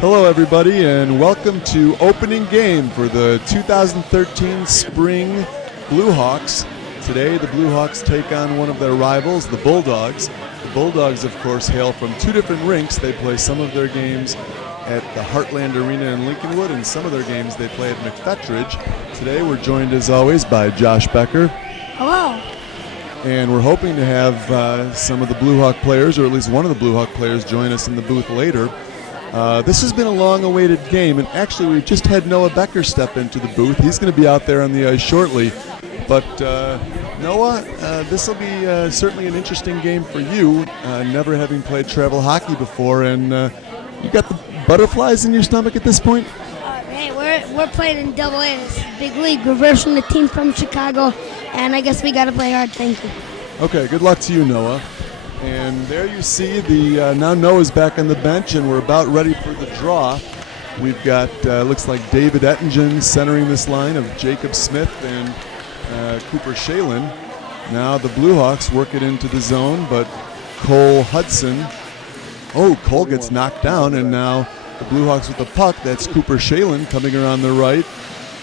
Hello everybody and welcome to opening game for the 2013 Spring Bluehawks. Today the Bluehawks take on one of their rivals, the Bulldogs. The Bulldogs of course hail from two different rinks. They play some of their games at the Heartland Arena in Lincolnwood and some of their games they play at McFetridge. Today we're joined as always by Josh Becker. Hello. And we're hoping to have some of the Bluehawk players, or at least one of the Bluehawk players, join us in the booth later. This has been a long-awaited game, and actually we've just had Noah Becker step into the booth. He's going to be out there on the ice shortly. But Noah, this will be certainly an interesting game for you, never having played travel hockey before. And you got the butterflies in your stomach at this point? Hey, we're playing in Double A, this big league. We're versing the team from Chicago, and I guess we got to play hard. Thank you. Okay, good luck to you, Noah. And there you see the now Noah's back on the bench, and we're about ready for the draw. We've got looks like David Ettingen centering this line of Jacob Smith and Cooper Shalin. Now the Bluehawks work it into the zone, but Cole Hudson. Oh, Cole gets knocked down, and now the Bluehawks with the puck. That's Cooper Shalin coming around the right.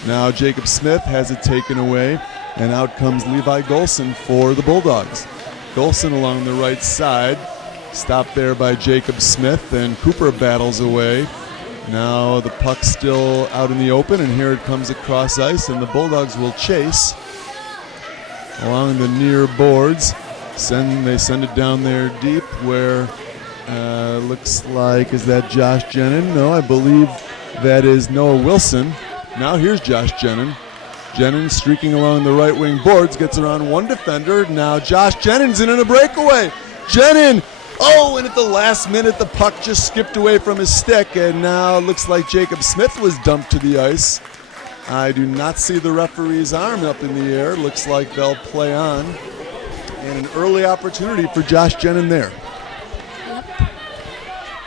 Now Jacob Smith has it taken away, and out comes Levi Golson for the Bulldogs. Golson along the right side, stopped there by Jacob Smith, and Cooper battles away. Now the puck's still out in the open, and here it comes across ice, and the Bulldogs will chase along the near boards. They send it down there deep where looks like, is that Josh Jenin? No, I believe that is Noah Wilson. Now here's Josh Jenin. Jenin streaking along the right wing boards, gets around one defender. Now Josh Jenin's in a breakaway. Jenin! Oh, and at the last minute the puck just skipped away from his stick, and now looks like Jacob Smith was dumped to the ice. I do not see the referee's arm up in the air. Looks like they'll play on. And an early opportunity for Josh Jenin there.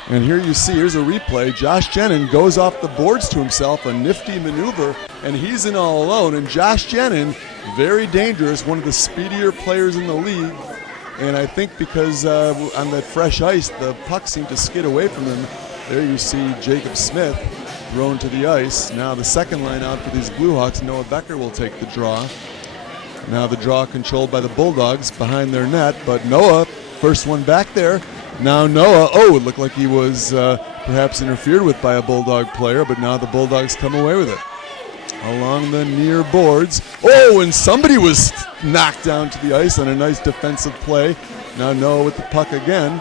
And here you see, here's a replay. Josh Jenin goes off the boards to himself, a nifty maneuver, and he's in all alone. And Josh Jenin, very dangerous, one of the speedier players in the league. And I think because on that fresh ice, the puck seemed to skid away from him. There you see Jacob Smith thrown to the ice. Now the second line out for these Bluehawks, Noah Becker will take the draw. Now the draw controlled by the Bulldogs behind their net, but Noah, first one back there. Now Noah, it looked like he was perhaps interfered with by a Bulldog player, but now the Bulldogs come away with it. Along the near boards. Oh, and somebody was knocked down to the ice on a nice defensive play. Now Noah with the puck again.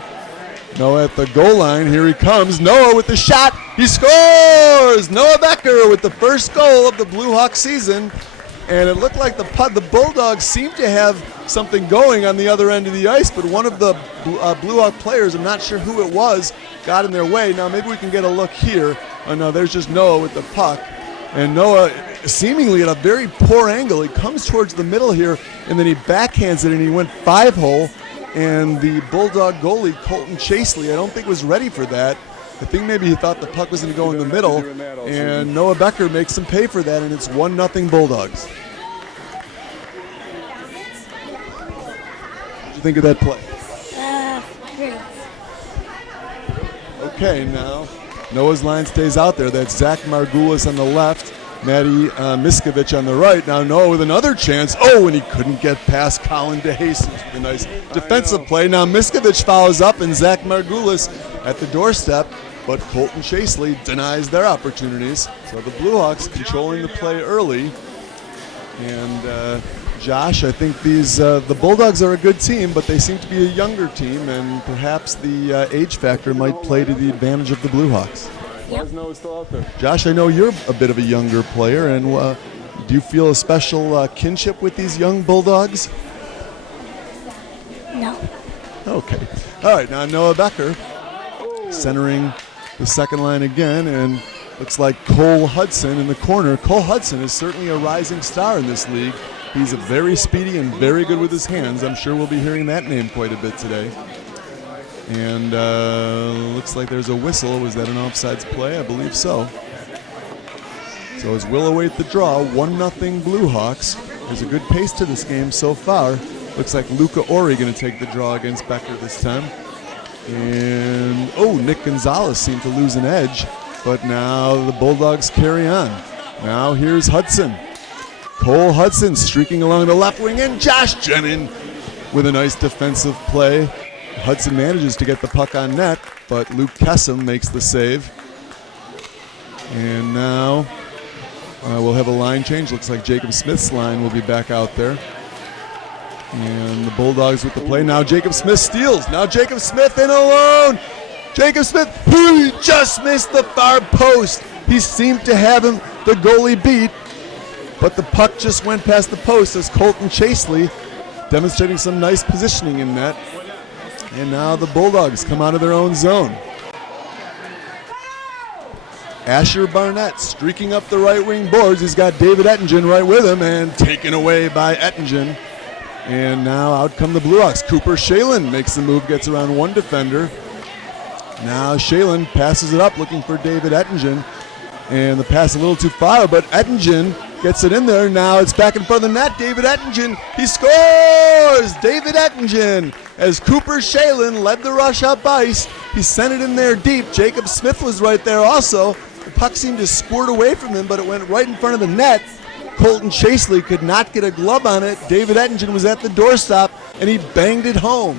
Noah at the goal line. Here he comes. Noah with the shot. He scores! Noah Becker with the first goal of the Bluehawk season. And it looked like the Bulldogs seemed to have something going on the other end of the ice, but one of the Bluehawk players, I'm not sure who it was, got in their way. Now maybe we can get a look here. Oh no, there's just Noah with the puck. And Noah, seemingly at a very poor angle, he comes towards the middle here, and then he backhands it, and he went 5-hole. And the Bulldog goalie, Colton Chaseley, I don't think was ready for that. I think maybe he thought the puck was going to go in the middle, and Noah Becker makes him pay for that, and it's 1-0 Bulldogs. What did you think of that play? Great. Okay, now Noah's line stays out there. That's Zach Margulis on the left, Matty Miskovich on the right. Now Noah with another chance. Oh, and he couldn't get past Colin DeJesus with a nice defensive play. Now Miskovich follows up, and Zach Margulis at the doorstep, but Colton Chaseley denies their opportunities. So the Bluehawks controlling the play early. And Josh, I think the Bulldogs are a good team, but they seem to be a younger team, and perhaps the age factor might play to the advantage of the Bluehawks. Yep. Josh, I know you're a bit of a younger player, and do you feel a special kinship with these young Bulldogs? No. Okay. All right, now Noah Becker centering the second line again, and looks like Cole Hudson in the corner. Cole Hudson is certainly a rising star in this league. He's a very speedy and very good with his hands. I'm sure we'll be hearing that name quite a bit today. And looks like there's a whistle. Was that an offsides play? I believe so. So as we'll await the draw, 1-0 Bluehawks. There's a good pace to this game so far. Looks like Luca Ori going to take the draw against Becker this time. And, Nick Gonzalez seemed to lose an edge. but now the Bulldogs carry on. Now here's Hudson. Cole Hudson streaking along the left wing, and Josh Jenin with a nice defensive play. Hudson manages to get the puck on net, but Luke Kessam makes the save. And now we'll have a line change. Looks like Jacob Smith's line will be back out there. And the Bulldogs with the play. Now Jacob Smith steals. Now Jacob Smith in alone. Jacob Smith, he just missed the far post. He seemed to have him, the goalie, beat, but the puck just went past the post as Colton Chaseley demonstrating some nice positioning in net. And now the Bulldogs come out of their own zone. Asher Barnett streaking up the right wing boards. He's got David Ettingen right with him and taken away by Ettingen. And now out come the Bluehawks. Cooper Shalin makes the move, gets around one defender. Now Shalin passes it up looking for David Ettingen. And the pass a little too far, but Ettingen gets it in there. Now it's back in front of the net. David Ettingen, he scores! David Ettingen, as Cooper Shalin led the rush up ice. He sent it in there deep. Jacob Smith was right there also. The puck seemed to squirt away from him, but it went right in front of the net. Colton Chaseley could not get a glove on it. David Ettingen was at the doorstop, and he banged it home.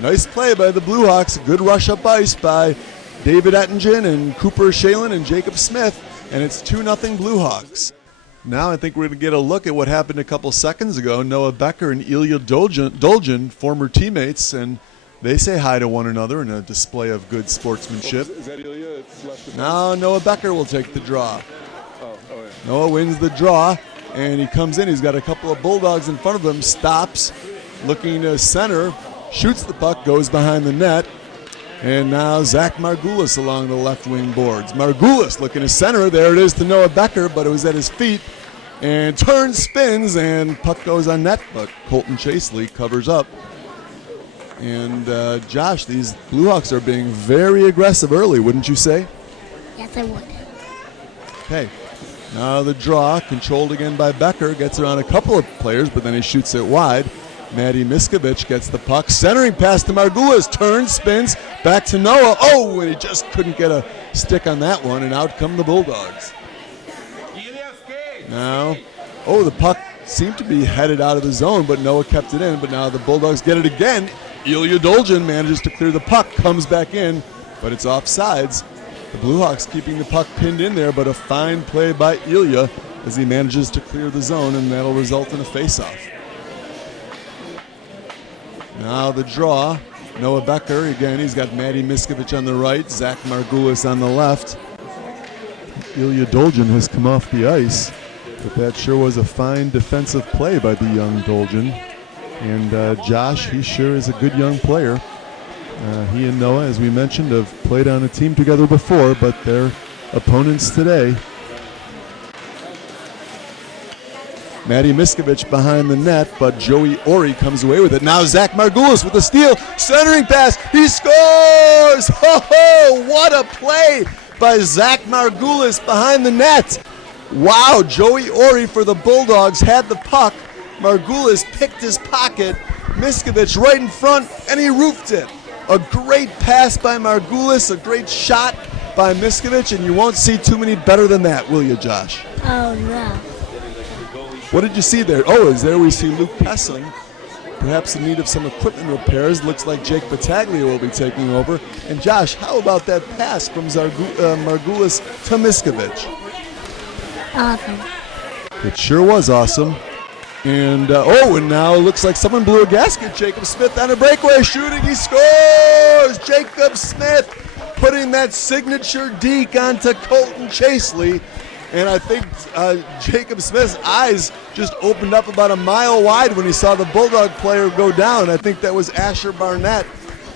Nice play by the Bluehawks. Good rush up ice by David Ettingen and Cooper Shalin and Jacob Smith, and it's 2-0 Bluehawks. Now I think we're going to get a look at what happened a couple seconds ago. Noah Becker and Ilya Dolgin, former teammates, and they say hi to one another in a display of good sportsmanship. Is that Ilya? It's left. Now Noah Becker will take the draw. Oh, yeah. Noah wins the draw, and he comes in. He's got a couple of Bulldogs in front of him, stops, looking to center, shoots the puck, goes behind the net. And now Zach Margulis along the left wing boards. Margulis looking to center. There it is to Noah Becker, but it was at his feet. And turns, spins, and puck goes on net, but Colton Chaseley covers up. And Josh, these Bluehawks are being very aggressive early, wouldn't you say? Yes, I would. Okay, now the draw, controlled again by Becker, gets around a couple of players, but then he shoots it wide. Matty Miskovich gets the puck, centering pass to Margulis, turns, spins, back to Noah. Oh, and he just couldn't get a stick on that one, and out come the Bulldogs. Now, the puck seemed to be headed out of the zone, but Noah kept it in, but now the Bulldogs get it again. Ilya Dolgin manages to clear the puck, comes back in, but it's offsides. The Bluehawks keeping the puck pinned in there, but a fine play by Ilya as he manages to clear the zone, and that'll result in a face-off. Now the draw, Noah Becker, again, he's got Matty Miskovich on the right, Zach Margulis on the left. Ilya Dolgin has come off the ice, but that sure was a fine defensive play by the young Dolgin. And Josh, he sure is a good young player. He and Noah, as we mentioned, have played on a team together before, but they're opponents today. Matty Miskovich behind the net, but Joey Ori comes away with it. Now Zach Margulis with a steal, centering pass, he scores! Ho-ho, what a play by Zach Margulis behind the net. Wow, Joey Ori for the Bulldogs had the puck. Margulis picked his pocket, Miskovich right in front, and he roofed it. A great pass by Margulis, a great shot by Miskovich, and you won't see too many better than that, will you, Josh? Oh, no. What did you see there? Oh, is there we see Luke Kessam, perhaps in need of some equipment repairs. Looks like Jake Battaglia will be taking over. And Josh, how about that pass from Margulis to Miskovich? Awesome. It sure was awesome. And and now it looks like someone blew a gasket. Jacob Smith on a breakaway shooting. He scores! Jacob Smith putting that signature deke onto Colton Chaseley. And I think Jacob Smith's eyes just opened up about a mile wide when he saw the Bulldog player go down. I think that was Asher Barnett.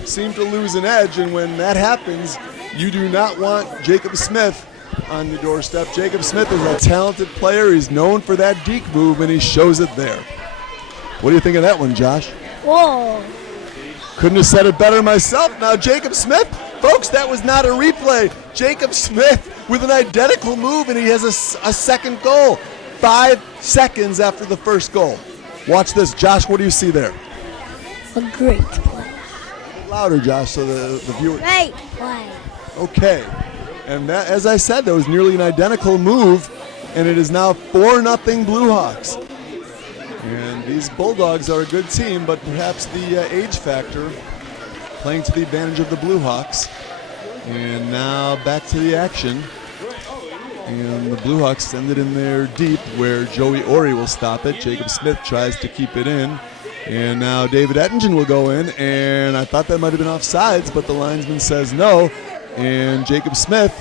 Seemed to lose an edge, and when that happens, you do not want Jacob Smith on the doorstep. Jacob Smith is a talented player. He's known for that deke move, and he shows it there. What do you think of that one, Josh? Whoa. Couldn't have said it better myself. Now Jacob Smith, folks, that was not a replay. Jacob Smith with an identical move, and he has a second goal 5 seconds after the first goal. Watch this. Josh, what do you see there? A great play. Louder, Josh, so the viewer. Great play. Okay. And that, as I said, that was nearly an identical move, and it is now 4-0 Bluehawks. And these Bulldogs are a good team, but perhaps the age factor playing to the advantage of the Bluehawks. And now back to the action. And the Bluehawks send it in there deep where Joey Ori will stop it. Jacob Smith tries to keep it in. And now David Ettingen will go in. And I thought that might have been offsides, but the linesman says no. And Jacob Smith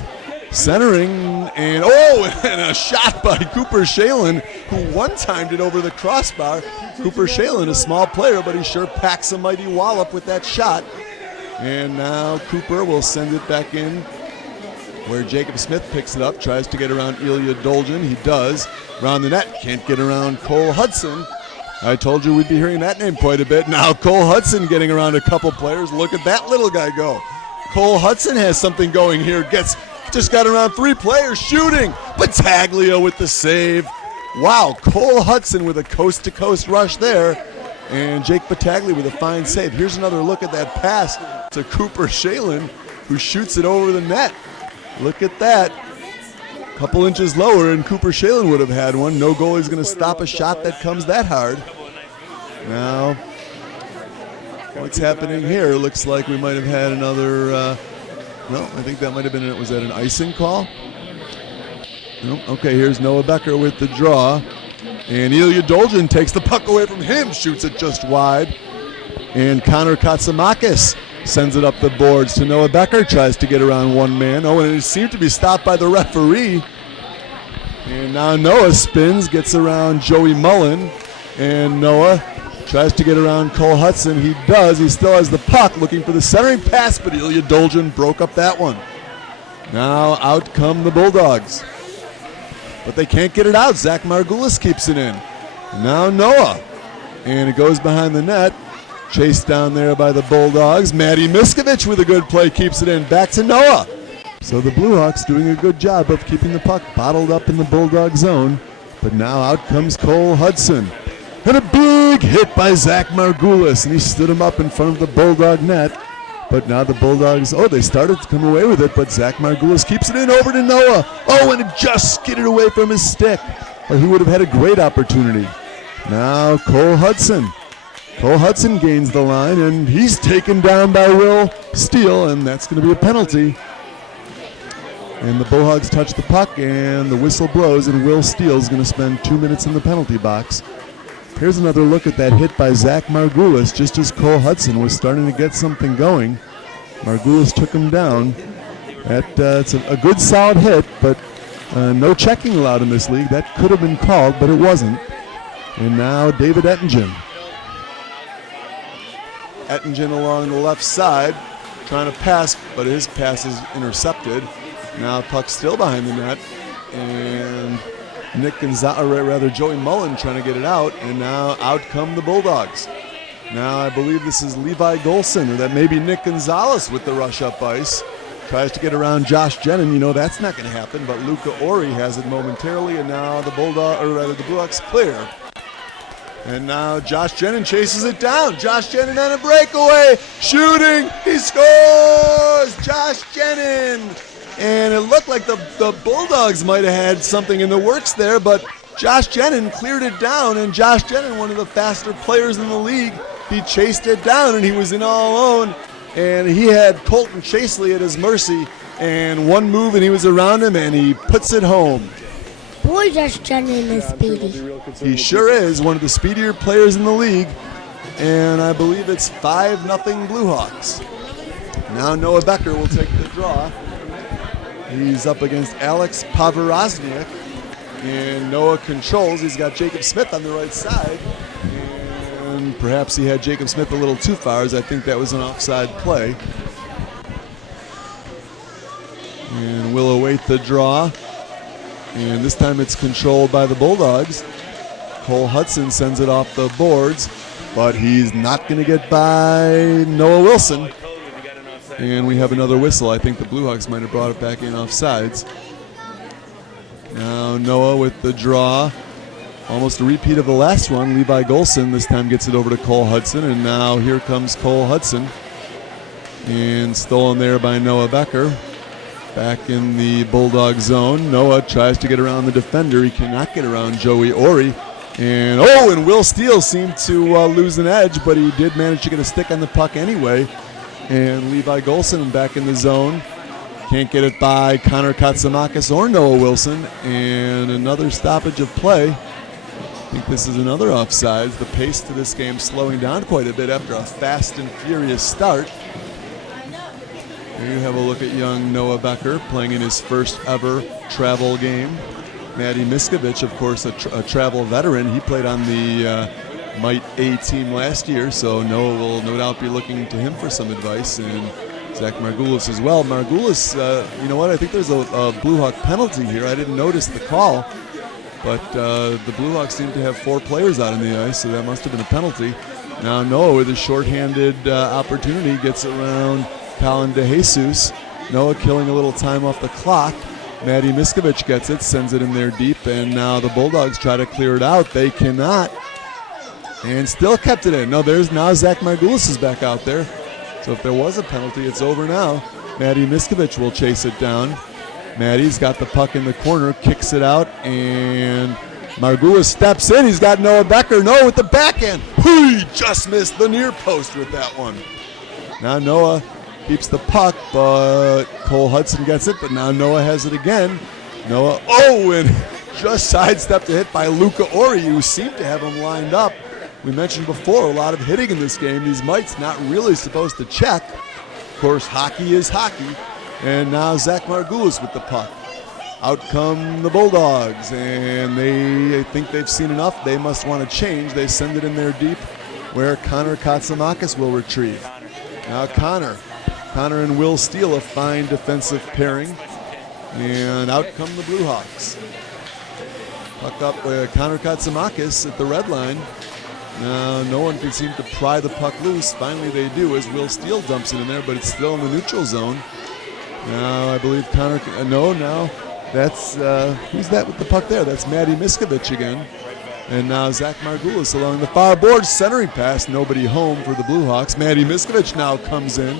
centering, and and a shot by Cooper Shalin, who one-timed it over the crossbar. Cooper Shalin, a small player, but he sure packs a mighty wallop with that shot. And now Cooper will send it back in where Jacob Smith picks it up, tries to get around Ilya Dolgin. He does. Around the net, can't get around Cole Hudson. I told you we'd be hearing that name quite a bit. Now Cole Hudson getting around a couple players. Look at that little guy go. Cole Hudson has something going here. Just got around 3 players shooting. Battaglia with the save. Wow, Cole Hudson with a coast-to-coast rush there. And Jake Battaglia with a fine save. Here's another look at that pass to Cooper Shalin, who shoots it over the net. Look at that. A couple inches lower, and Cooper Shalin would have had one. No goalie's going to stop a shot that comes that hard. Now, what's happening here? Looks like we might have had another... no, I think that might have been, was that an icing call? No. Okay, here's Noah Becker with the draw. And Ilya Dolgin takes the puck away from him, shoots it just wide. And Connor Katsamakis sends it up the boards to Noah Becker, tries to get around one man. Oh, and it seemed to be stopped by the referee. And now Noah spins, gets around Joey Mullen. And Noah tries to get around Cole Hudson. He does. He still has the puck, looking for the centering pass, but Ilya Dolgin broke up that one. Now out come the Bulldogs. But they can't get it out. Zach Margulis keeps it in. Now Noah. And it goes behind the net. Chased down there by the Bulldogs. Matty Miskovich with a good play keeps it in. Back to Noah. So the Bluehawks doing a good job of keeping the puck bottled up in the Bulldog zone. But now out comes Cole Hudson. And a big hit by Zach Margulis. And he stood him up in front of the Bulldog net. But now the Bulldogs, they started to come away with it, but Zach Margulis keeps it in over to Noah. And it just skidded away from his stick. Or he would have had a great opportunity. Now Cole Hudson. Cole Hudson gains the line, and he's taken down by Will Steele, and that's going to be a penalty. And the Bulldogs touch the puck, and the whistle blows, and Will Steele is going to spend 2 minutes in the penalty box. Here's another look at that hit by Zach Margulis, just as Cole Hudson was starting to get something going. Margulis took him down. It's a good, solid hit, but no checking allowed in this league. That could have been called, but it wasn't. And now David Ettingen. Ettingen along the left side, trying to pass, but his pass is intercepted. Now puck still behind the net, and Joey Mullen trying to get it out, and now out come the Bulldogs. Now I believe this is Levi Golson, or that may be Nick Gonzalez with the rush up ice. Tries to get around Josh Jenin. That's not going to happen, but Luca Ori has it momentarily, and now the Bulldogs clear. And now Josh Jenin chases it down. Josh Jenin on a breakaway, shooting, he scores! Josh Jenin! And it looked like the Bulldogs might have had something in the works there, but Josh Jenin cleared it down, and Josh Jenin, one of the faster players in the league, he chased it down, and he was in all alone, and he had Colton Chaseley at his mercy, and one move, and he was around him, and he puts it home. Boy, Josh Jenin is speedy. He sure is, one of the speedier players in the league, and I believe it's 5-0 Bluehawks. Now Noah Becker will take the draw. He's up against Alex Pavarozniak, and Noah controls. He's got Jacob Smith on the right side, and perhaps he had Jacob Smith a little too far, as I think that was an offside play. And we'll await the draw, and this time it's controlled by the Bulldogs. Cole Hudson sends it off the boards, but he's not going to get by Noah Wilson. And we have another whistle. I think the Bluehawks might have brought it back in offsides. Now Noah with the draw. Almost a repeat of the last one. Levi Golson this time gets it over to Cole Hudson. And now here comes Cole Hudson. And stolen there by Noah Becker. Back in the Bulldog zone, Noah tries to get around the defender. He cannot get around Joey Ori. And Will Steele seemed to lose an edge, but he did manage to get a stick on the puck anyway. And Levi Golson back in the zone. Can't get it by Connor Katsamakis or Noah Wilson. And another stoppage of play. I think this is another offsides. The pace to this game slowing down quite a bit after a fast and furious start. Here you have a look at young Noah Becker playing in his first ever travel game. Matty Miskovich, of course, a travel veteran. He played on the Mite A team last year, so Noah will no doubt be looking to him for some advice, and Zach Margulis as well. Margulis, you know what? I think there's a Bluehawk penalty here. I didn't notice the call, but the Bluehawks seem to have 4 players out on the ice, so that must have been a penalty. Now Noah, with a shorthanded opportunity, gets around Palin de Jesus. Noah killing a little time off the clock. Matty Miskovich gets it, sends it in there deep, and now the Bulldogs try to clear it out. They cannot, and still kept it in. No, now Zach Margulis is back out there. So if there was a penalty, it's over now. Matty Miskovich will chase it down. Matty's got the puck in the corner, kicks it out, and Margulis steps in. He's got Noah Becker. Noah with the backhand. He just missed the near post with that one. Now Noah keeps the puck, but Cole Hudson gets it, but now Noah has it again. Noah, and just sidestepped a hit by Luca Ori, who seemed to have him lined up. We mentioned before, a lot of hitting in this game. These Mites not really supposed to check. Of course, hockey is hockey. And now Zach Margulis with the puck. Out come the Bulldogs, and they think they've seen enough. They must want to change. They send it in there deep, where Connor Katsamakis will retrieve. Now Connor and Will Steele, a fine defensive pairing. And out come the Bluehawks. Puck up Connor Katsamakis at the red line. Now no one can seem to pry the puck loose. Finally they do as Will Steele dumps it in there, but it's still in the neutral zone. Now I believe now that's, who's that with the puck there? That's Matty Miskovich again. And now Zach Margulis along the far board, centering pass, nobody home for the Bluehawks. Matty Miskovich now comes in.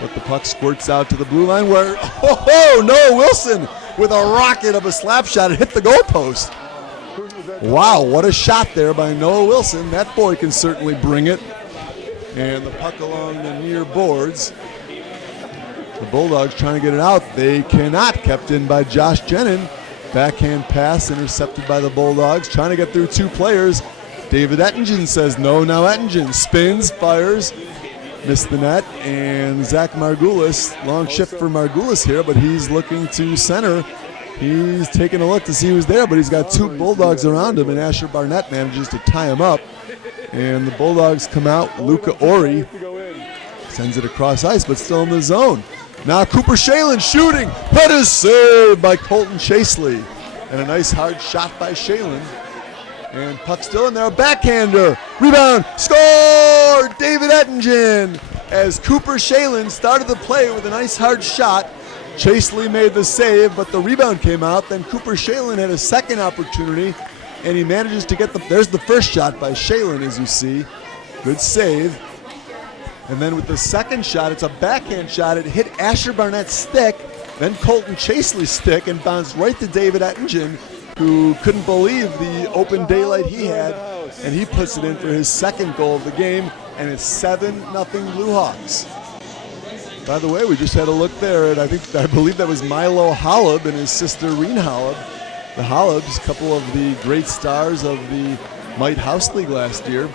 But the puck squirts out to the blue line where, Noah Wilson with a rocket of a slap shot. It hit the goalpost. Wow, what a shot there by Noah Wilson. That boy can certainly bring it. And the puck along the near boards. The Bulldogs trying to get it out. They cannot. Kept in by Josh Jenin. Backhand pass intercepted by the Bulldogs. Trying to get through 2 players. David Ettingen says no. Now Ettingen spins, fires. Missed the net, and Zach Margulis, long shift for Margulis here, but he's looking to center. He's taking a look to see who's there, but he's got 2 Bulldogs around him, and Asher Barnett manages to tie him up. And the Bulldogs come out. Luca Ori sends it across ice, but still in the zone. Now Cooper Shalin shooting. That is saved by Colton Chaseley. And a nice hard shot by Shalin. And puck still in there, a backhander, rebound, score! David Ettingen as Cooper Shalin started the play with a nice hard shot. Chaseley made the save, but the rebound came out. Then Cooper Shalin had a second opportunity, and he manages to get there's the first shot by Shalin, as you see. Good save. And then with the second shot, it's a backhand shot. It hit Asher Barnett's stick, then Colton Chaseley's stick, and bounced right to David Ettingen, who couldn't believe the open daylight he had, and he puts it in for his second goal of the game, and it's 7-0 Bluehawks. By the way, we just had a look there, and I believe that was Milo Holub and his sister Reen Holub. The Holubs, a couple of the great stars of the Mite House League last year.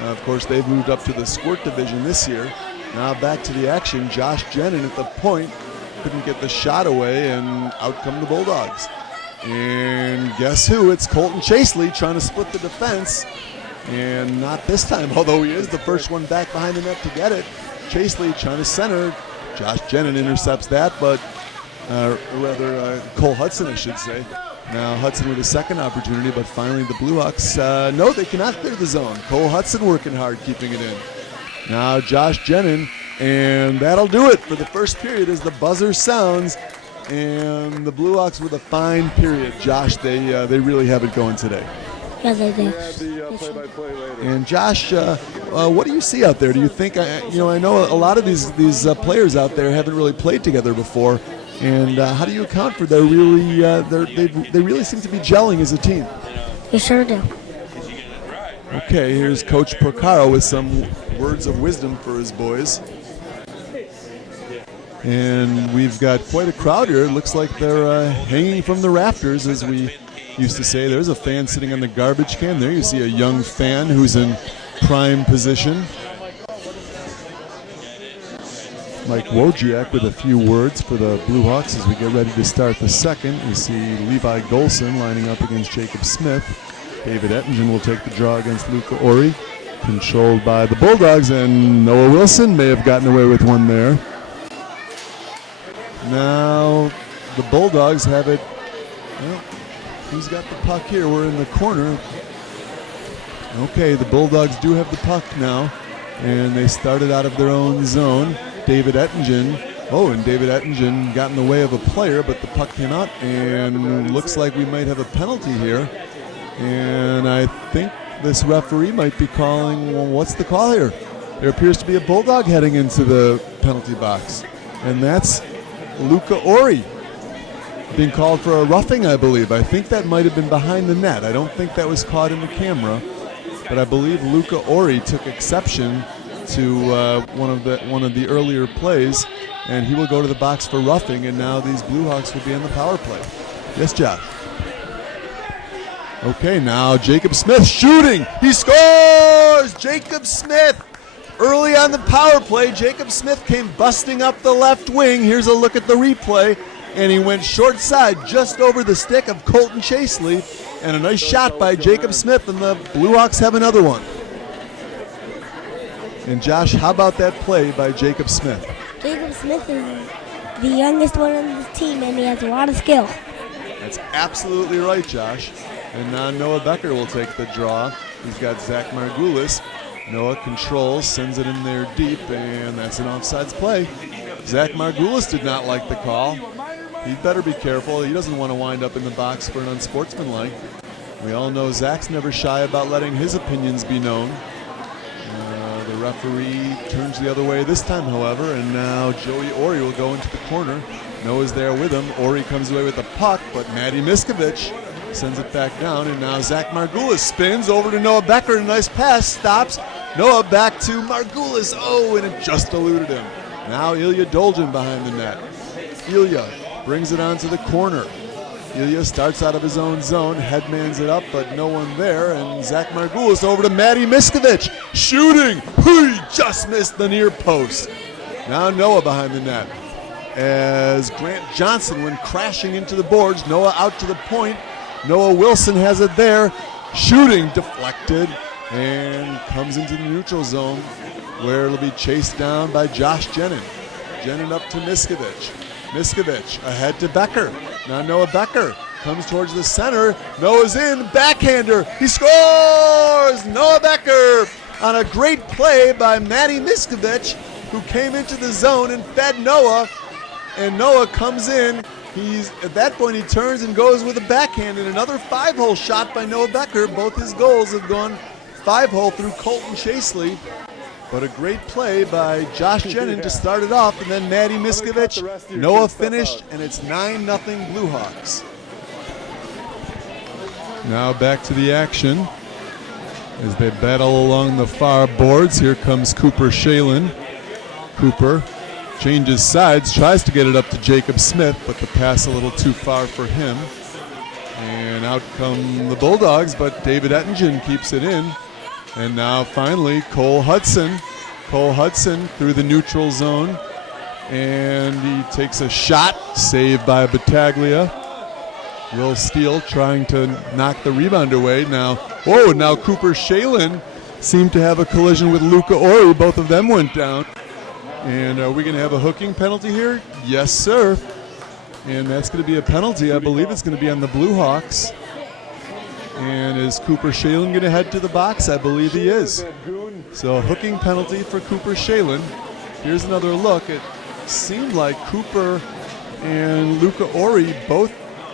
Of course, they've moved up to the Squirt Division this year. Now back to the action. Josh Jenin at the point couldn't get the shot away, and out come the Bulldogs. And guess who? It's Colton Chaseley trying to split the defense. And not this time, although he is the first one back behind the net to get it. Chaseley trying to center. Josh Jenin intercepts that, but Cole Hudson, I should say. Now Hudson with a second opportunity, but finally the Bluehawks, no, they cannot clear the zone. Cole Hudson working hard, keeping it in. Now Josh Jenin, and that'll do it for the first period as the buzzer sounds. And the Bluehawks with a fine period. Josh, they really have it going today. Yeah, they do. Play-by-play later. And Josh, what do you see out there? Do you think, I know a lot of these players out there haven't really played together before. And how do you account for they really seem to be gelling as a team? We sure do. Okay, here's Coach Porcaro with some words of wisdom for his boys. And we've got quite a crowd here. It looks like they're hanging from the rafters, as we used to say. There's a fan sitting on the garbage can there. You see a young fan who's in prime position. Mike Wojciak with a few words for the Bluehawks as we get ready to start the second. You see Levi Golson lining up against Jacob Smith. David Ettingen will take the draw against Luca Ori. Controlled by the Bulldogs, and Noah Wilson may have gotten away with one there. Now the Bulldogs have it. Well, who's got the puck here? We're in the corner. Okay, the Bulldogs do have the puck now, and they started out of their own zone. David Ettingen. Oh, and David Ettingen got in the way of a player, but the puck came out, and looks like we might have a penalty here. And I think this referee might be calling, well, what's the call here? There appears to be a Bulldog heading into the penalty box, and that's Luca Ori being called for a roughing, I believe. I think that might have been behind the net. I don't think that was caught in the camera, but I believe Luca Ori took exception to one of the earlier plays, and he will go to the box for roughing, and now these Bluehawks will be on the power play. Yes, Josh? Okay, now Jacob Smith shooting. He scores! Jacob Smith! Early on the power play, Jacob Smith came busting up the left wing. Here's a look at the replay, and he went short side just over the stick of Colton Chasely, and a nice shot by Jacob Smith, and the Bluehawks have another one. And Josh, how about that play by Jacob Smith? Jacob Smith is the youngest one on the team, and he has a lot of skill. That's absolutely right, Josh. And now Noah Becker will take the draw. He's got Zach Margulis. Noah controls, sends it in there deep, and that's an offsides play. Zach Margulis did not like the call. He'd better be careful. He doesn't want to wind up in the box for an unsportsmanlike. We all know Zach's never shy about letting his opinions be known. The referee turns the other way this time, however, and now Joey Ori will go into the corner. Noah's there with him. Ori comes away with the puck, but Matty Miskovich sends it back down, and now Zach Margulis spins over to Noah Becker. A nice pass, stops. Noah back to Margulis. Oh, and it just eluded him. Now Ilya Dolgin behind the net. Ilya brings it onto the corner. Ilya starts out of his own zone, headmans it up, but no one there, and Zach Margulis over to Matty Miskovich. Shooting! He just missed the near post. Now Noah behind the net. As Grant Johnson went crashing into the boards, Noah out to the point. Noah Wilson has it there. Shooting deflected and comes into the neutral zone where it'll be chased down by Josh Jenin. Jenin up to Miskovich. Miskovich ahead to Becker. Now Noah Becker comes towards the center. Noah's in, backhander. He scores! Noah Becker on a great play by Matty Miskovich, who came into the zone and fed Noah. And Noah comes in. At that point, he turns and goes with a backhand, and another 5-hole shot by Noah Becker. Both his goals have gone 5-hole through Colton Chasely. But a great play by Josh Jenin to start it off, and then Matty Miskovich. Noah finished, and it's 9-0 Bluehawks. Now back to the action as they battle along the far boards. Here comes Cooper Shalin. Cooper changes sides, tries to get it up to Jacob Smith, but the pass a little too far for him. And out come the Bulldogs, but David Ettingen keeps it in. And now finally Cole Hudson. Cole Hudson through the neutral zone. And he takes a shot, saved by Battaglia. Will Steele trying to knock the rebound away. Now Cooper Shalin seemed to have a collision with Luca Ori. Both of them went down. And are we going to have a hooking penalty here? Yes, sir. And that's going to be a penalty. I believe it's going to be on the Bluehawks. And is Cooper Shalin going to head to the box? I believe he is. So a hooking penalty for Cooper Shalin. Here's another look. It seemed like Cooper and Luca Ori both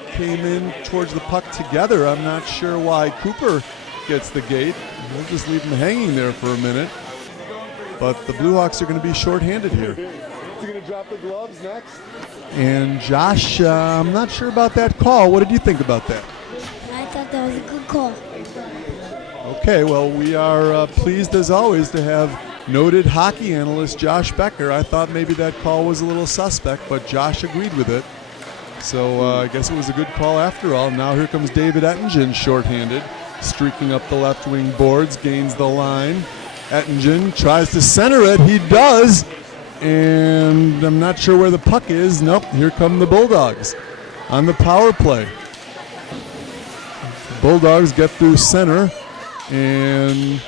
came in towards the puck together. I'm not sure why Cooper gets the gate. We'll just leave him hanging there for a minute. But the Bluehawks are going to be shorthanded here. Is he going to drop the gloves next? And Josh, I'm not sure about that call. What did you think about that? I thought that was a good call. Okay, well, we are pleased as always to have noted hockey analyst Josh Becker. I thought maybe that call was a little suspect, but Josh agreed with it. So I guess it was a good call after all. Now here comes David Ettingen, shorthanded, streaking up the left wing boards, gains the line. Ettingen tries to center it. He does. And I'm not sure where the puck is. Nope, here come the Bulldogs on the power play. The Bulldogs get through center. And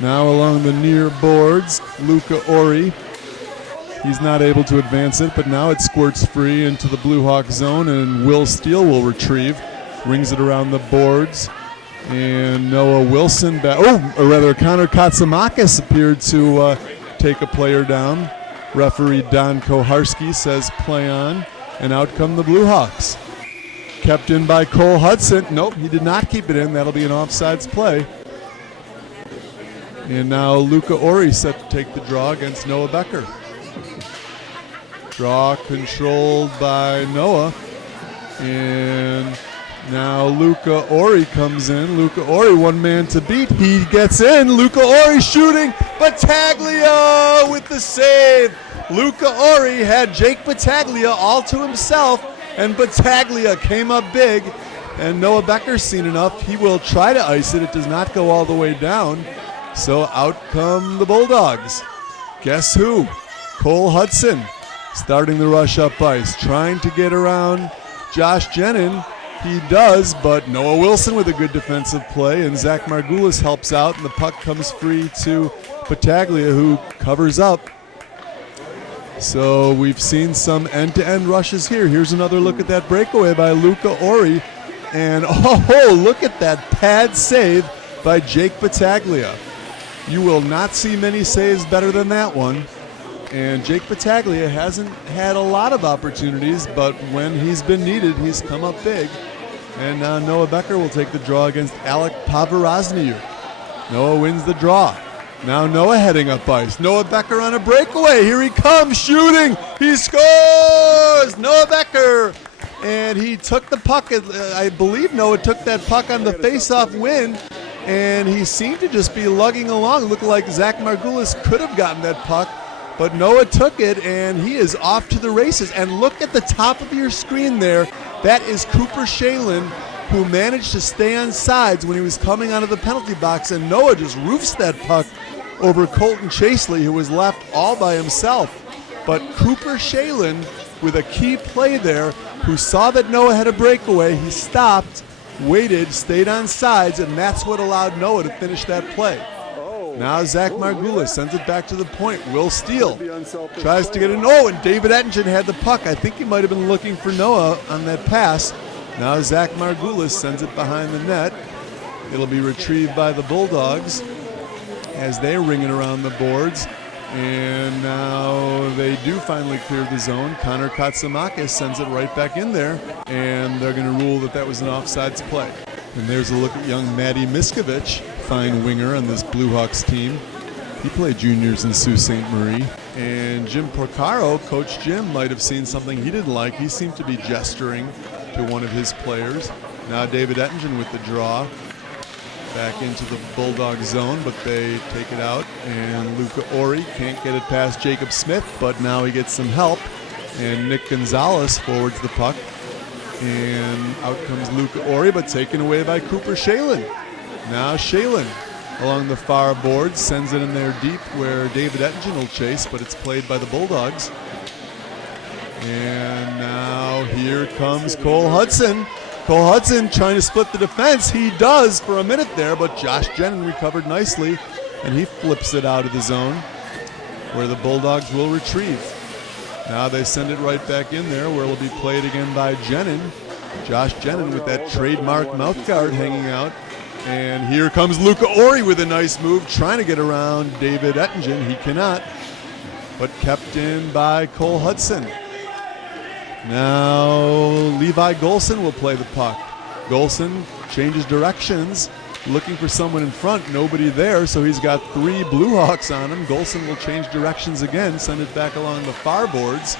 now along the near boards, Luca Ori. He's not able to advance it, but now it squirts free into the Bluehawk zone, and Will Steele will retrieve. Rings it around the boards. And Noah Wilson back. Or rather, Connor Katsamakis appeared to take a player down. Referee Don Koharski says play on, and out come the Bluehawks. Kept in by Cole Hudson. Nope, he did not keep it in. That'll be an offsides play. And now Luca Ori set to take the draw against Noah Becker. Draw controlled by Noah. And now Luca Ori comes in. Luca Ori, one man to beat. He gets in. Luca Ori shooting. Battaglia with the save. Luca Ori had Jake Battaglia all to himself, and Battaglia came up big. And Noah Becker's seen enough. He will try to ice it. It does not go all the way down. So out come the Bulldogs. Guess who? Cole Hudson starting the rush up ice, trying to get around Josh Jenin. He does, but Noah Wilson with a good defensive play, and Zach Margulis helps out, and the puck comes free to Battaglia, who covers up. So we've seen some end-to-end rushes here. Here's another look at that breakaway by Luca Ori, and oh, look at that pad save by Jake Battaglia. You will not see many saves better than that one. And Jake Battaglia hasn't had a lot of opportunities, but when he's been needed, he's come up big. And now Noah Becker will take the draw against Alec Pavarozniuk. Noah wins the draw. Now Noah heading up ice. Noah Becker on a breakaway. Here he comes, shooting. He scores! Noah Becker. And he took the puck. I believe Noah took that puck on the face-off win. And he seemed to just be lugging along. It looked like Zach Margulis could have gotten that puck. But Noah took it, and he is off to the races. And look at the top of your screen there. That is Cooper Shalin, who managed to stay on sides when he was coming out of the penalty box. And Noah just roofs that puck over Colton Chaseley, who was left all by himself. But Cooper Shalin, with a key play there, who saw that Noah had a breakaway, he stopped, waited, stayed on sides, and that's what allowed Noah to finish that play. Now Zach Margulis sends it back to the point. Will Steele tries to get an and David Ettingen had the puck. I think he might have been looking for Noah on that pass. Now Zach Margulis sends it behind the net. It'll be retrieved by the Bulldogs as they're ringing around the boards. And now they do finally clear the zone. Connor Katsamakis sends it right back in there, and they're going to rule that was an offsides play. And there's a look at young Matty Miskovich, fine winger on this Bluehawks team. He played juniors in Sault Ste. Marie. And Jim Porcaro, Coach Jim, might have seen something he didn't like. He seemed to be gesturing to one of his players. Now David Ettingen with the draw. Back into the Bulldog zone, but they take it out. And Luca Ori can't get it past Jacob Smith, but now he gets some help. And Nick Gonzalez forwards the puck. And out comes Luca Ori, but taken away by Cooper Shalin. Now Shalin along the far board sends it in there deep where David Ettingen will chase, but it's played by the Bulldogs. And now here comes Cole Hudson. Cole Hudson trying to split the defense. He does for a minute there, but Josh Jenin recovered nicely, and he flips it out of the zone where the Bulldogs will retrieve. Now they send it right back in there where it'll be played again by Jenin. Josh Jenin with that trademark mouthguard hanging out. And here comes Luca Ori with a nice move, trying to get around David Ettingen. He cannot, but kept in by Cole Hudson. Now Levi Golson will play the puck. Golson changes directions, looking for someone in front. Nobody there, so he's got 3 Bluehawks on him. Golson will change directions again, send it back along the far boards.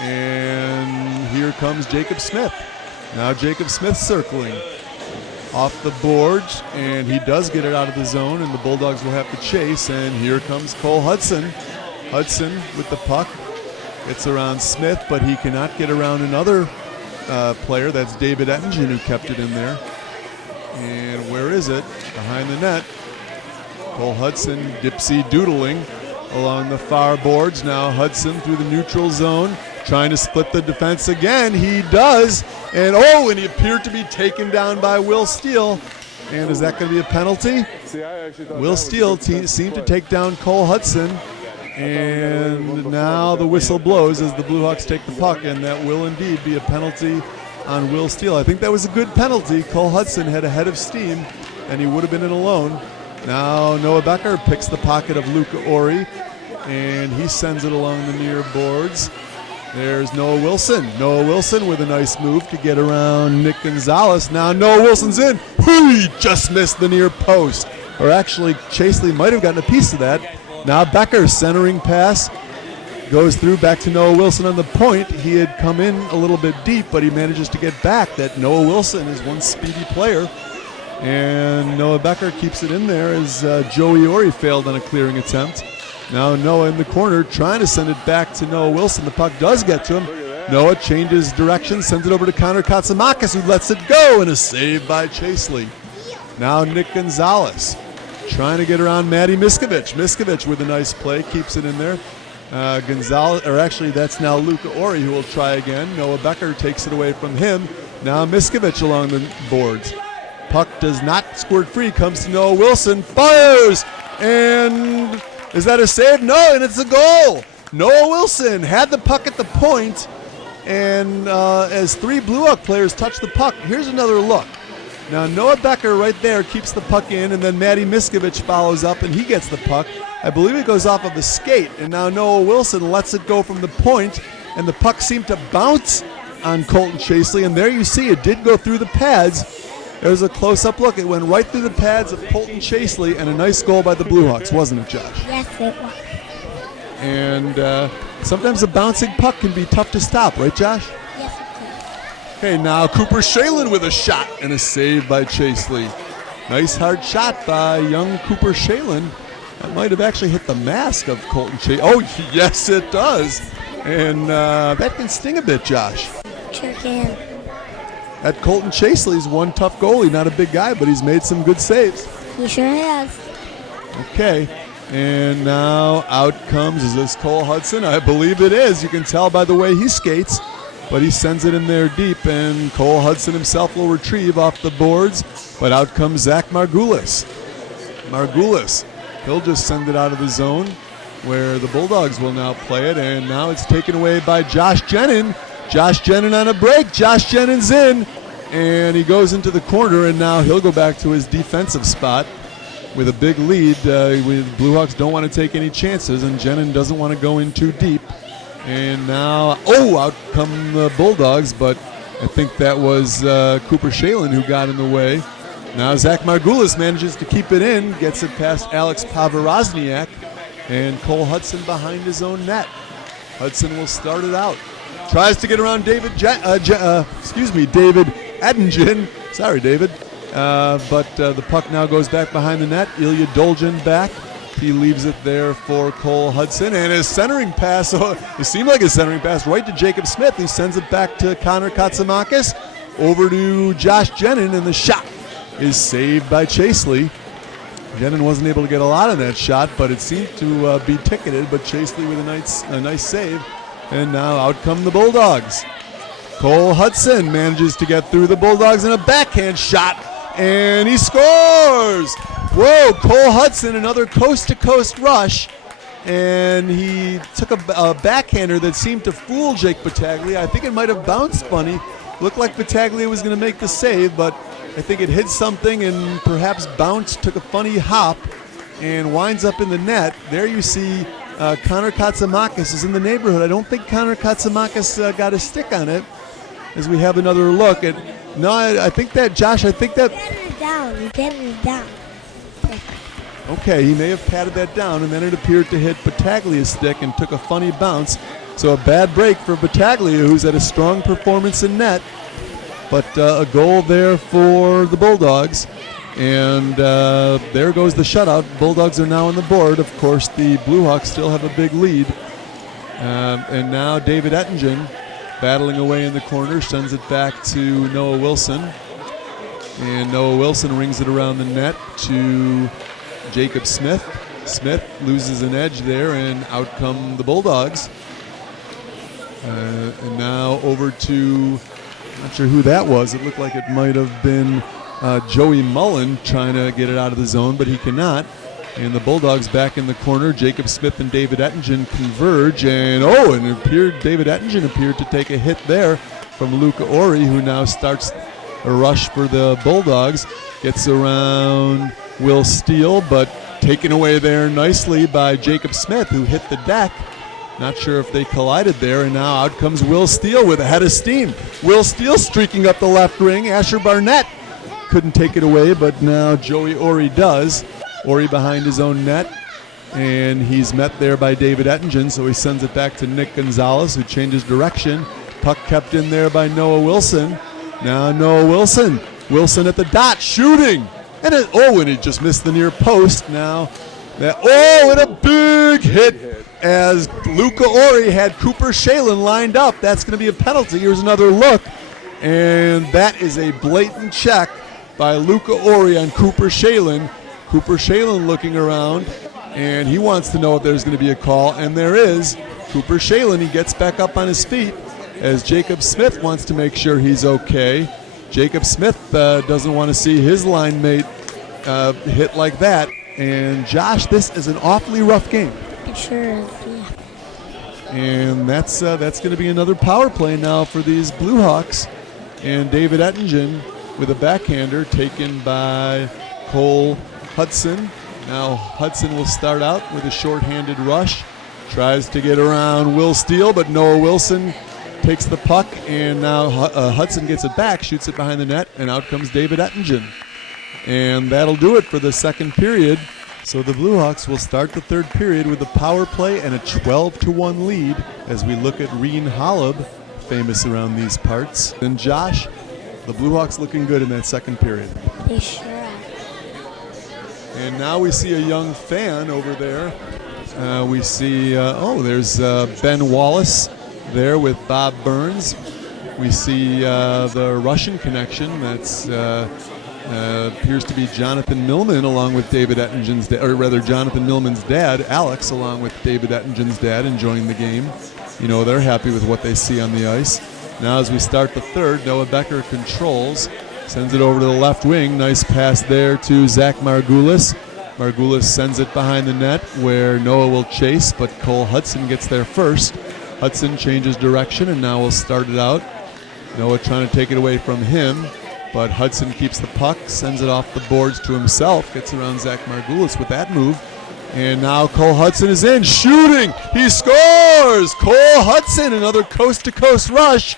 And here comes Jacob Smith. Now Jacob Smith circling off the boards, and he does get it out of the zone, and the Bulldogs will have to chase. And here comes Cole Hudson. Hudson with the puck. It's around Smith, but he cannot get around another player. That's David Ettingen who kept it in there. And where is it? Behind the net. Cole Hudson dipsy doodling along the far boards. Now Hudson through the neutral zone, trying to split the defense again. He does. And he appeared to be taken down by Will Steele. And is that going to be a penalty? See, I actually thought Will Steele seemed to take down Cole Hudson. And now the whistle blows as the Bluehawks take the puck, and that will indeed be a penalty on Will Steele. I think that was a good penalty. Cole Hudson had a head of steam, and he would have been in alone. Now Noah Becker picks the pocket of Luca Ori, and he sends it along the near boards. There's Noah Wilson. Noah Wilson with a nice move to get around Nick Gonzalez. Now Noah Wilson's in. He just missed the near post. Or actually, Chaseley might have gotten a piece of that. Now Becker's centering pass goes through back to Noah Wilson on the point. He had come in a little bit deep, but he manages to get back. That Noah Wilson is one speedy player. And Noah Becker keeps it in there as Joey Ori failed on a clearing attempt. Now Noah in the corner trying to send it back to Noah Wilson. The puck does get to him. Noah changes direction, sends it over to Connor Katsamakis, who lets it go, and a save by Chaseley. Now Nick Gonzalez trying to get around Matty Miskovich. Miskovich with a nice play, keeps it in there. Gonzalez, or actually that's now Luca Ori who will try again. Noah Becker takes it away from him. Now Miskovich along the boards. Puck does not squirt free, comes to Noah Wilson, fires, and is that a save? No, and it's a goal. Noah Wilson had the puck at the point, and as three Bluehawk players touch the puck, here's another look. Now Noah Becker right there keeps the puck in, and then Matty Miskovich follows up, and he gets the puck. I believe it goes off of a skate, and now Noah Wilson lets it go from the point, and the puck seemed to bounce on Colton Chaseley, and there you see it did go through the pads. There's a close-up look. It went right through the pads of Colton Chaseley, and a nice goal by the Bluehawks, wasn't it, Josh? Yes, it was. And sometimes a bouncing puck can be tough to stop, right, Josh? Yes, it Okay, now Cooper Shalin with a shot and a save by Chaseley. Nice hard shot by young Cooper Shalin. That might have actually hit the mask of Colton Chaseley. Oh, yes, it does. And that can sting a bit, Josh. Sure can. That Colton Chaseley's one tough goalie. Not a big guy, but he's made some good saves. He sure has. Okay, and now out comes, is this Cole Hudson? I believe it is. You can tell by the way he skates, but he sends it in there deep, and Cole Hudson himself will retrieve off the boards, but out comes Zach Margulis. Margulis, he'll just send it out of the zone where the Bulldogs will now play it, and now it's taken away by Josh Jenin. Josh Jenin on a break. Josh Jenin's in, and he goes into the corner, and now he'll go back to his defensive spot with a big lead. Bluehawks don't want to take any chances, and Jenin doesn't want to go in too deep. And now, out come the Bulldogs, but I think that was Cooper Shalin who got in the way. Now Zach Margulis manages to keep it in, gets it past Alex Pavarozniak, and Cole Hudson behind his own net. Hudson will start it out. Tries to get around David Ettingen. Sorry, David. But the puck now goes back behind the net. Ilya Dolgin back. He leaves it there for Cole Hudson. And his centering pass, it seemed like a centering pass right to Jacob Smith. He sends it back to Connor Katsamakis. Over to Josh Jenin, and the shot is saved by Chaseley. Jenin wasn't able to get a lot of that shot, but it seemed to be ticketed. But Chaseley with a nice save. And now out come the Bulldogs. Cole Hudson manages to get through the Bulldogs in a backhand shot, and he scores! Whoa, Cole Hudson, another coast-to-coast rush, and he took a backhander that seemed to fool Jake Battaglia. I think it might have bounced funny. Looked like Battaglia was going to make the save, but I think it hit something and perhaps bounced, took a funny hop, and winds up in the net. There you see Connor Katsamakis is in the neighborhood. I don't think Connor Katsamakis got a stick on it, as we have another look at. No, I think that, Josh, I think that. He patted it down. Okay, he may have patted that down, and then it appeared to hit Battaglia's stick and took a funny bounce. So a bad break for Battaglia, who's had a strong performance in net. But a goal there for the Bulldogs. And there goes the shutout. Bulldogs are now on the board. Of course, the Bluehawks still have a big lead. And now David Ettingen battling away in the corner, sends it back to Noah Wilson. And Noah Wilson rings it around the net to Jacob Smith. Smith loses an edge there, and out come the Bulldogs. And now over to, not sure who that was. It looked like it might have been Joey Mullen trying to get it out of the zone, but he cannot. And the Bulldogs back in the corner. Jacob Smith and David Ettingen converge, and David Ettingen appeared to take a hit there from Luca Ori, who now starts a rush for the Bulldogs. Gets around Will Steele, but taken away there nicely by Jacob Smith, who hit the deck. Not sure if they collided there, and now out comes Will Steele with a head of steam. Will Steele streaking up the left wing. Asher Barnett couldn't take it away, but now Joey Ori does. Ori behind his own net, and he's met there by David Ettingen, so he sends it back to Nick Gonzalez, who changes direction. Puck kept in there by Noah Wilson. Now Noah Wilson. Wilson at the dot, shooting. And he just missed the near post. Now, and a big hit as Luca Ori had Cooper Shalin lined up. That's going to be a penalty. Here's another look. And that is a blatant check by Luca Ori on Cooper Shalin. Cooper Shalin looking around, and he wants to know if there's going to be a call, and there is. Cooper Shalin, he gets back up on his feet as Jacob Smith wants to make sure he's okay. Jacob Smith doesn't want to see his line mate hit like that. And Josh, this is an awfully rough game. It sure is, yeah. And that's going to be another power play now for these Bluehawks. And David Ettingen with a backhander taken by Cole Hudson. Now Hudson will start out with a short-handed rush. Tries to get around Will Steele, but Noah Wilson takes the puck, and now Hudson gets it back, shoots it behind the net, and out comes David Ettingen. And that'll do it for the second period. So the Bluehawks will start the third period with a power play and a 12-1 lead as we look at Reen Holub, famous around these parts. And Josh, the Bluehawks looking good in that second period. They sure are. And now we see a young fan over there. We see, there's Ben Wallace there with Bob Burns. We see the Russian connection. That's appears to be Jonathan Millman along with David Ettingen's dad, or rather Jonathan Millman's dad, Alex, along with David Ettingen's dad, enjoying the game. You know, they're happy with what they see on the ice. Now as we start the third, Noah Becker controls, sends it over to the left wing. Nice pass there to Zach Margulis. Margulis sends it behind the net where Noah will chase, but Cole Hudson gets there first. Hudson changes direction, and now will start it out. Noah trying to take it away from him, but Hudson keeps the puck, sends it off the boards to himself, gets around Zach Margulis with that move. And now Cole Hudson is in, shooting! He scores! Cole Hudson, another coast-to-coast rush.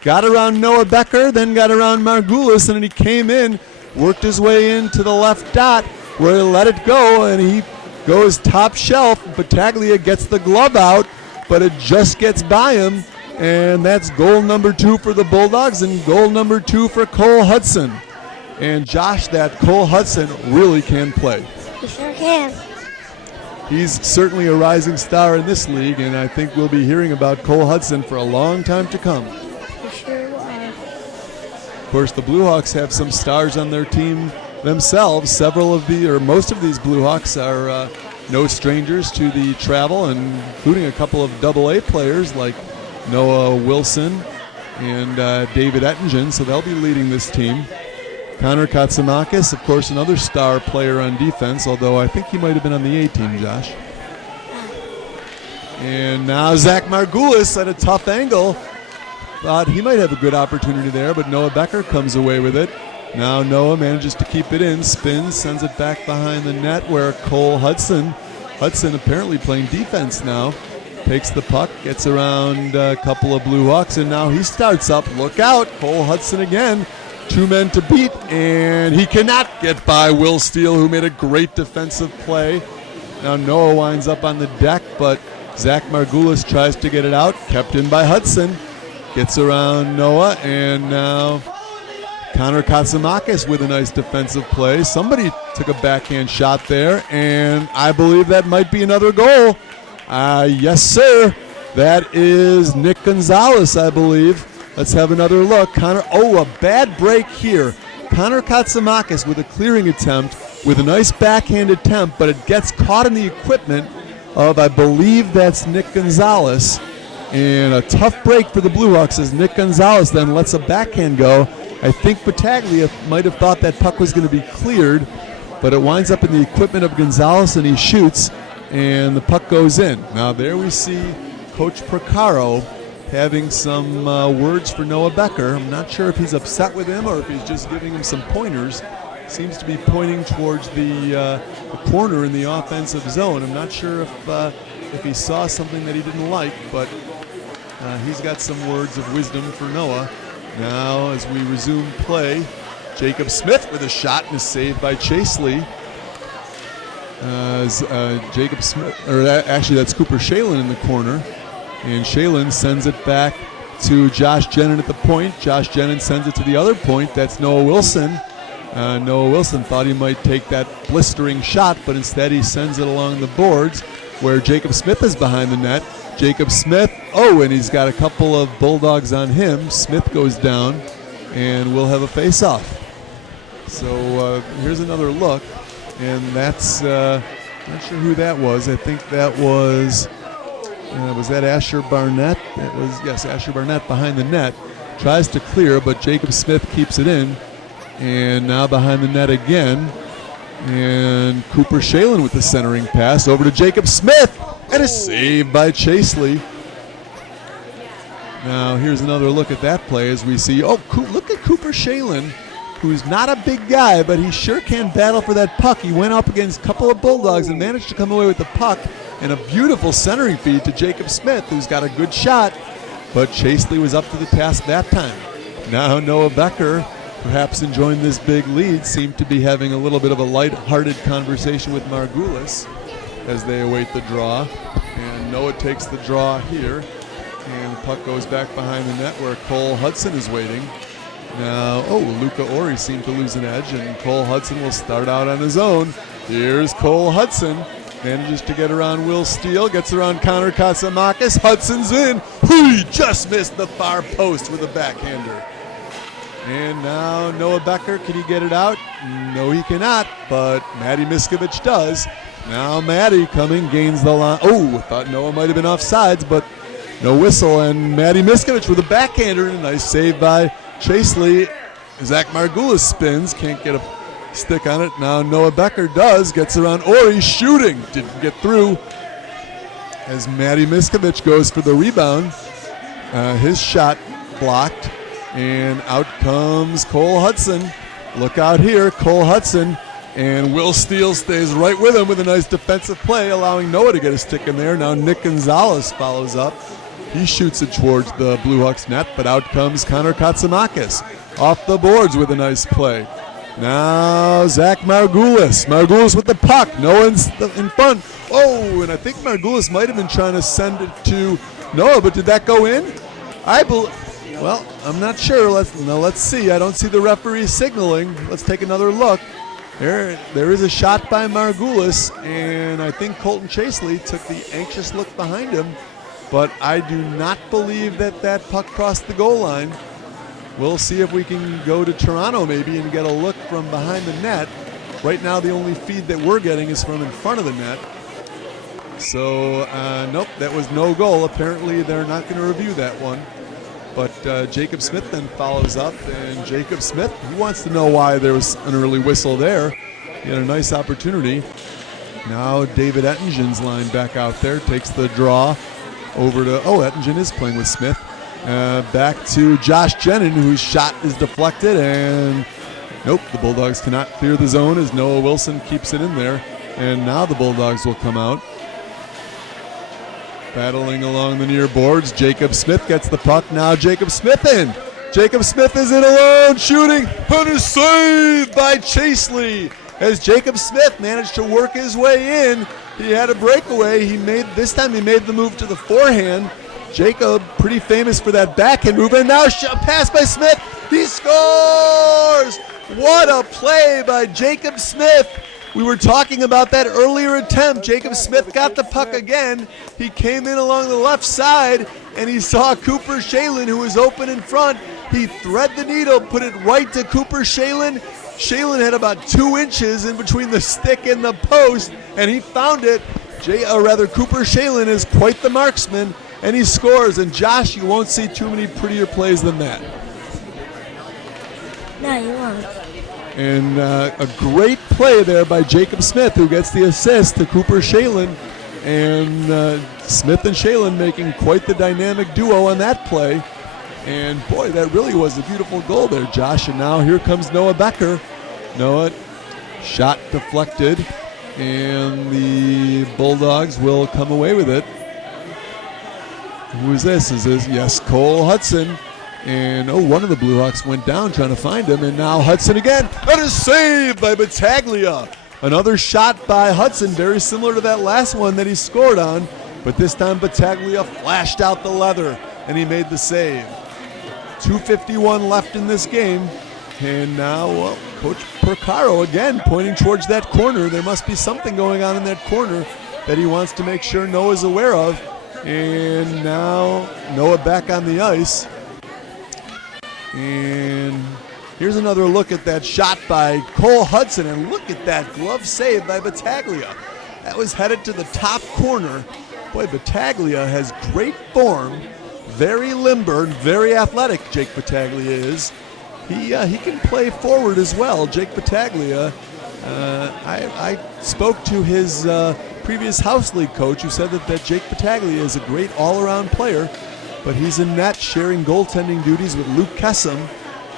Got around Noah Becker, then got around Margulis, and then he came in, worked his way into the left dot, where he let it go, and he goes top shelf. Battaglia gets the glove out, but it just gets by him, and that's goal number 2 for the Bulldogs and goal number 2 for Cole Hudson. And Josh, that Cole Hudson really can play. He sure can. He's certainly a rising star in this league, and I think we'll be hearing about Cole Hudson for a long time to come. He sure are. Of course, the Bluehawks have some stars on their team themselves. Most of these Bluehawks are no strangers to the travel, and including a couple of AA players like Noah Wilson and David Ettingen, so they'll be leading this team. Connor Katsamakis, of course, another star player on defense, although I think he might have been on the A team, Josh. And now Zach Margulis at a tough angle. Thought he might have a good opportunity there, but Noah Becker comes away with it. Now Noah manages to keep it in, spins, sends it back behind the net where Cole Hudson apparently playing defense now, takes the puck, gets around a couple of Bluehawks, and now he starts up. Look out, Cole Hudson again. 2 men to beat, and he cannot get by Will Steele, who made a great defensive play. Now Noah winds up on the deck, but Zach Margulis tries to get it out, kept in by Hudson. Gets around Noah, and now Connor Katsamakis with a nice defensive play. Somebody took a backhand shot there, and I believe that might be another goal. Yes, sir. That is Nick Gonzalez, I believe. Let's have another look. A bad break here. Connor Katsamakis with a clearing attempt, with a nice backhand attempt, but it gets caught in the equipment of, I believe that's Nick Gonzalez. And a tough break for the Bluehawks as Nick Gonzalez then lets a backhand go. I think Battaglia might have thought that puck was going to be cleared, but it winds up in the equipment of Gonzalez, and he shoots, and the puck goes in. Now there we see Coach Procaro having some words for Noah Becker. I'm not sure if he's upset with him or if he's just giving him some pointers. Seems to be pointing towards the corner in the offensive zone. I'm not sure if he saw something that he didn't like, but he's got some words of wisdom for Noah. Now, as we resume play, Jacob Smith with a shot and a save by Chasely. Jacob Smith, or actually that's Cooper Shalin in the corner, and Shalin sends it back to Josh Jenin at the point. Josh Jenin sends it to the other point. That's Noah Wilson. Noah Wilson thought he might take that blistering shot, but instead he sends it along the boards where Jacob Smith is behind the net. Jacob Smith, and he's got a couple of Bulldogs on him. Smith goes down, and we'll have a face-off. So here's another look, and that's, not sure who that was. I think that was that Asher Barnett? That was, yes, Asher Barnett behind the net. Tries to clear, but Jacob Smith keeps it in. And now behind the net again. And Cooper Shalin with the centering pass over to Jacob Smith. And a save by Chasely. Now here's another look at that play as we see, look at Cooper Shalin, who's not a big guy, but he sure can battle for that puck. He went up against a couple of Bulldogs and managed to come away with the puck. And a beautiful centering feed to Jacob Smith, who's got a good shot. But Chasely was up to the task that time. Now Noah Becker, perhaps enjoying this big lead, seemed to be having a little bit of a light-hearted conversation with Margulis as they await the draw. And Noah takes the draw here, and the puck goes back behind the net where Cole Hudson is waiting. Now, Luca Ori seemed to lose an edge, and Cole Hudson will start out on his own. Here's Cole Hudson. Manages to get around Will Steele, gets around Connor Katsamakis. Hudson's in. He just missed the far post with a backhander. And now Noah Becker, can he get it out? No, he cannot, but Matty Miskovich does. Now Matty coming, gains the line. Thought Noah might have been offsides, but no whistle. And Matty Miskovich with a backhander, and a nice save by Chasely. Zach Margulis spins, can't get a stick on it. Now Noah Becker does, gets around Ori, shooting, didn't get through. As Matty Miskovich goes for the rebound, his shot blocked. And out comes Cole Hudson. Look out here, Cole Hudson. And Will Steele stays right with him with a nice defensive play, allowing Noah to get a stick in there. Now Nick Gonzalez follows up. He shoots it towards the Bluehawks net, but out comes Connor Katsamakis off the boards with a nice play. Now Zach Margulis. Margulis with the puck. No one's in front. And I think Margulis might have been trying to send it to Noah, but did that go in? Well, I'm not sure. Let's see. I don't see the referee signaling. Let's take another look. There is a shot by Margulis, and I think Colton Chasely took the anxious look behind him, but I do not believe that puck crossed the goal line. We'll see if we can go to Toronto maybe and get a look from behind the net. Right now, the only feed that we're getting is from in front of the net. So, nope, that was no goal. Apparently, they're not going to review that one. But Jacob Smith then follows up, and Jacob Smith, he wants to know why there was an early whistle there. He had a nice opportunity. Now David Ettingen's line back out there, takes the draw over to, Ettingen is playing with Smith. Back to Josh Jenin, whose shot is deflected, and nope, the Bulldogs cannot clear the zone as Noah Wilson keeps it in there. And now the Bulldogs will come out. Battling along the near boards, Jacob Smith gets the puck. Now Jacob Smith in. Jacob Smith is in alone, shooting, and is saved by Chasely as Jacob Smith managed to work his way in. He had a breakaway. This time he made the move to the forehand. Jacob, pretty famous for that backhand move, and now pass by Smith. He scores! What a play by Jacob Smith. We were talking about that earlier attempt. Jacob Smith got the puck again. He came in along the left side, and he saw Cooper Shalin, who was open in front. He thread the needle, put it right to Cooper Shalin. Shalin had about 2 inches in between the stick and the post, and he found it. Cooper Shalin is quite the marksman, and he scores. And Josh, you won't see too many prettier plays than that. No, you won't. And a great play there by Jacob Smith, who gets the assist to Cooper Shalin. And Smith and Shalin making quite the dynamic duo on that play. And boy, that really was a beautiful goal there, Josh. And now here comes Noah Becker. Noah, shot deflected, and the Bulldogs will come away with it. Who is this? Yes, Cole Hudson. And one of the Bluehawks went down trying to find him, and now Hudson again. That is saved by Battaglia. Another shot by Hudson, very similar to that last one that he scored on, but this time Battaglia flashed out the leather, and he made the save. 2:51 left in this game, and now Coach Percaro again pointing towards that corner. There must be something going on in that corner that he wants to make sure Noah's aware of. And now Noah back on the ice. And here's another look at that shot by Cole Hudson, and look at that glove save by Battaglia. That was headed to the top corner. Boy, Battaglia has great form, very limber, very athletic. Jake Battaglia is. He can play forward as well. Jake Battaglia. I spoke to his previous house league coach, who said that Jake Battaglia is a great all-around player. But he's in net sharing goaltending duties with Luke Kessam.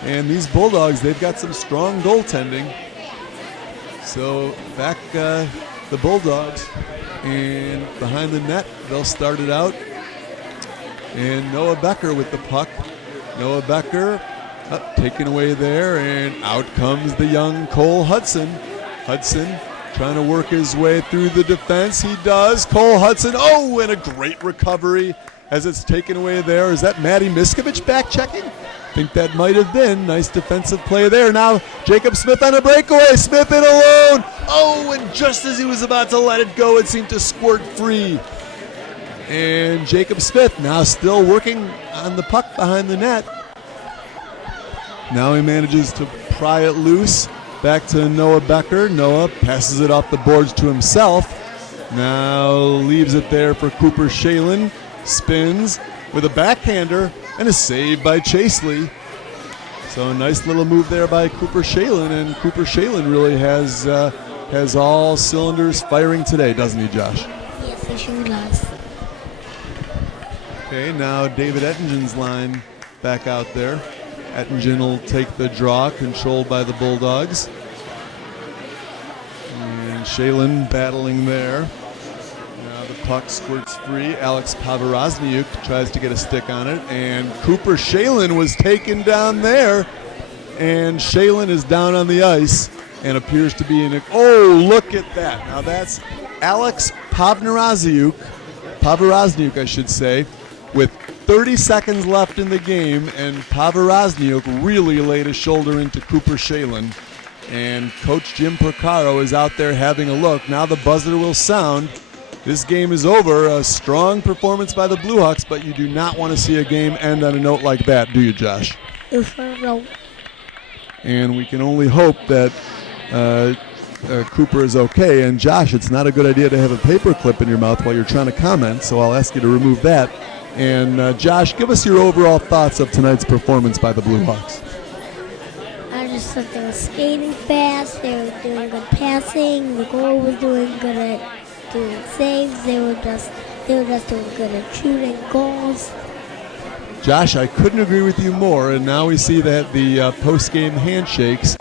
And these Bulldogs, they've got some strong goaltending. So back the Bulldogs. And behind the net, they'll start it out. And Noah Becker with the puck. Noah Becker taken away there. And out comes the young Cole Hudson. Hudson trying to work his way through the defense. He does. Cole Hudson. Oh, and a great recovery as it's taken away there. Is that Matty Miskovich back checking? I think that might have been. Nice defensive play there. Now Jacob Smith on a breakaway. Smith in alone. Oh, and just as he was about to let it go, it seemed to squirt free. And Jacob Smith now still working on the puck behind the net. Now he manages to pry it loose. Back to Noah Becker. Noah passes it off the boards to himself. Now leaves it there for Cooper Shalin. Spins with a backhander and a save by Chaseley. So a nice little move there by Cooper Shalin, and Cooper Shalin really has all cylinders firing today, doesn't he, Josh? Yes, he sure does. Okay, now David Ettingen's line back out there. Ettingen will take the draw, controlled by the Bulldogs. And Shalin battling there. The puck squirts free. Alex Pavarozniuk tries to get a stick on it, and Cooper Shalin was taken down there, and Shalin is down on the ice and appears to be in a... Oh, look at that. Now that's Alex Pavarozniuk, I should say, with 30 seconds left in the game, and Pavarozniuk really laid a shoulder into Cooper Shalin, and Coach Jim Percaro is out there having a look. Now the buzzer will sound. This game is over. A strong performance by the Bluehawks, but you do not want to see a game end on a note like that, do you, Josh? You sure don't. And we can only hope that Cooper is okay. And Josh, it's not a good idea to have a paper clip in your mouth while you're trying to comment, so I'll ask you to remove that. And Josh, give us your overall thoughts of tonight's performance by the Bluehawks. I just thought they were skating fast. They were doing good passing. The goal was doing good at doing saves. They were just doing good at shooting goals. Josh, I couldn't agree with you more. And now we see that the post-game handshakes.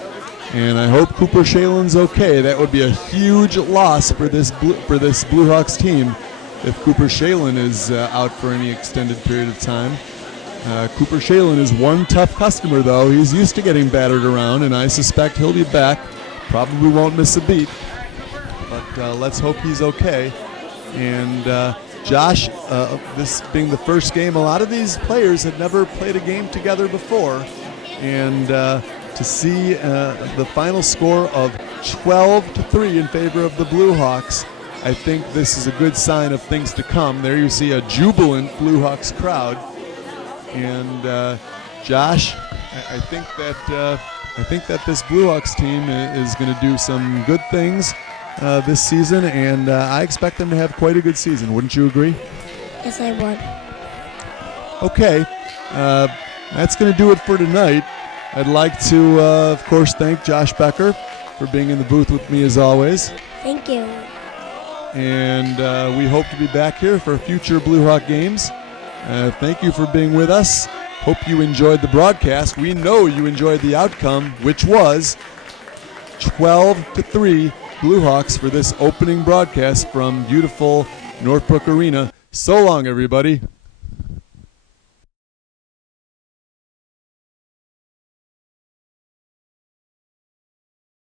And I hope Cooper Shalin's okay. That would be a huge loss for this Bluehawks team if Cooper Shalin is out for any extended period of time. Cooper Shalin is one tough customer, though. He's used to getting battered around, and I suspect he'll be back. Probably won't miss a beat. But let's hope he's okay. And Josh, this being the first game, a lot of these players had never played a game together before. And to see the final score of 12-3 in favor of the Bluehawks, I think this is a good sign of things to come. There you see a jubilant Bluehawks crowd. And Josh, I think that this Bluehawks team is going to do some good things this season, and I expect them to have quite a good season. Wouldn't you agree? Yes, I would. Okay, that's going to do it for tonight. I'd like to, of course, thank Josh Becker for being in the booth with me as always. Thank you. And we hope to be back here for future Bluehawk games. Thank you for being with us. Hope you enjoyed the broadcast. We know you enjoyed the outcome, which was 12-3 Bluehawks for this opening broadcast from beautiful Northbrook Arena. So long, everybody.